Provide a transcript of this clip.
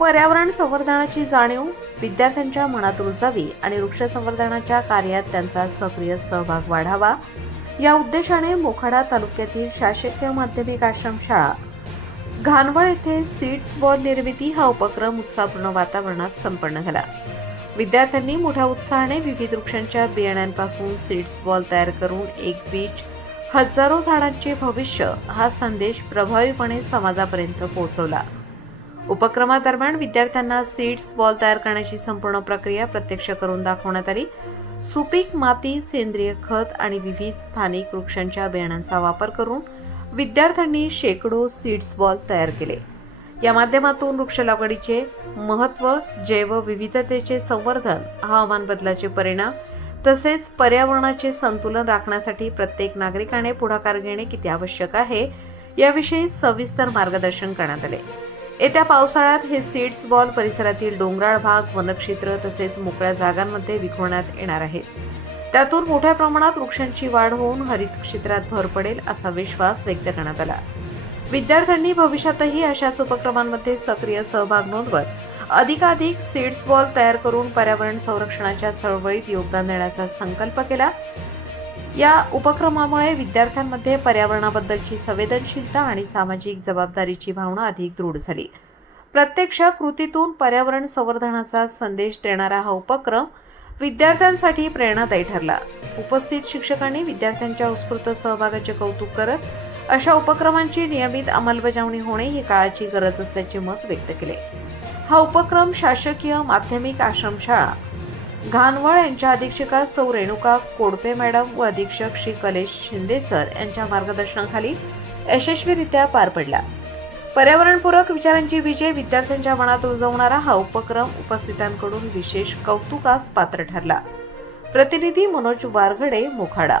पर्यावरण संवर्धनाची जाणीव विद्यार्थ्यांच्या मनात रुजावी आणि वृक्ष संवर्धनाच्या कार्यात त्यांचा सक्रिय सहभाग वाढावा या उद्देशाने मोखाडा तालुक्यातील शासकीय माध्यमिक आश्रमशाळा घानवळ येथे सीड्स बॉल निर्मिती हा उपक्रम उत्साहपूर्ण वातावरणात संपन्न झाला। विद्यार्थ्यांनी मोठ्या उत्साहाने विविध वृक्षांच्या बियाण्यांपासून सीड्स बॉल तयार करून एक बीज हजारो झाडांचे भविष्य हा संदेश प्रभावीपणे समाजापर्यंत पोहोचवला। उपक्रमादरम्यान विद्यार्थ्यांना सीड्स बॉल तयार करण्याची संपूर्ण प्रक्रिया प्रत्यक्ष करून दाखवण्यात आली। सुपीक माती, सेंद्रिय खत आणि विविध स्थानिक वृक्षांच्या बियाणांचा वापर करून विद्यार्थ्यांनी शेकडो सीड्स बॉल तयार केले। या माध्यमातून वृक्ष लागवडीचे महत्त्व, जैवविविधतेचे संवर्धन, हवामान बदलाचे परिणाम तसेच पर्यावरणाचे संतुलन राखण्यासाठी प्रत्येक नागरिकाने पुढाकार घेणे किती आवश्यक आहे याविषयी सविस्तर मार्गदर्शन करण्यात आले। येत्या पावसाळ्यात हे सीड्स बॉल परिसरातील डोंगराळ भाग, वनक्षेत्र तसेच मोकळ्या जागांमध्ये विखुरण्यात येणार आहेत। त्यातून मोठ्या प्रमाणात वृक्षांची वाढ होऊन हरित क्षेत्रात भर पडेल असा विश्वास व्यक्त करण्यात आला। विद्यार्थ्यांनी भविष्यातही अशाच उपक्रमांमध्ये सक्रिय सहभाग नोंदवत अधिकाधिक सीड्स बॉल तयार करून पर्यावरण संरक्षणाच्या चळवळीत योगदान देण्याचा संकल्प केला। या उपक्रमामुळे विद्यार्थ्यांमध्ये पर्यावरणाबद्दलची संवेदनशीलता आणि सामाजिक जबाबदारीची भावना अधिक दृढ झाली। प्रत्यक्ष कृतीतून पर्यावरण संवर्धनाचा संदेश देणारा हा उपक्रम विद्यार्थ्यांसाठी प्रेरणादायी ठरला। उपस्थित शिक्षकांनी विद्यार्थ्यांच्या उत्स्फूर्त सहभागाचे कौतुक करत अशा उपक्रमांची नियमित अंमलबजावणी होणे ही काळाची गरज असल्याचे मत व्यक्त केले। हा उपक्रम शासकीय माध्यमिक आश्रमशाळा घानवळ यांच्या अधीक्षिका सौ रेणुका कोडपे मॅडम व अधीक्षक श्री कलेश शिंदे सर यांच्या मार्गदर्शनाखाली यशस्वीरित्या पार पडला। पर्यावरणपूरक विचारांची विजय विद्यार्थ्यांच्या मनात रुजवणारा हा उपक्रम उपस्थितांकडून विशेष कौतुकास पात्र ठरला। प्रतिनिधी मनोज वारघडे, मोखाडा।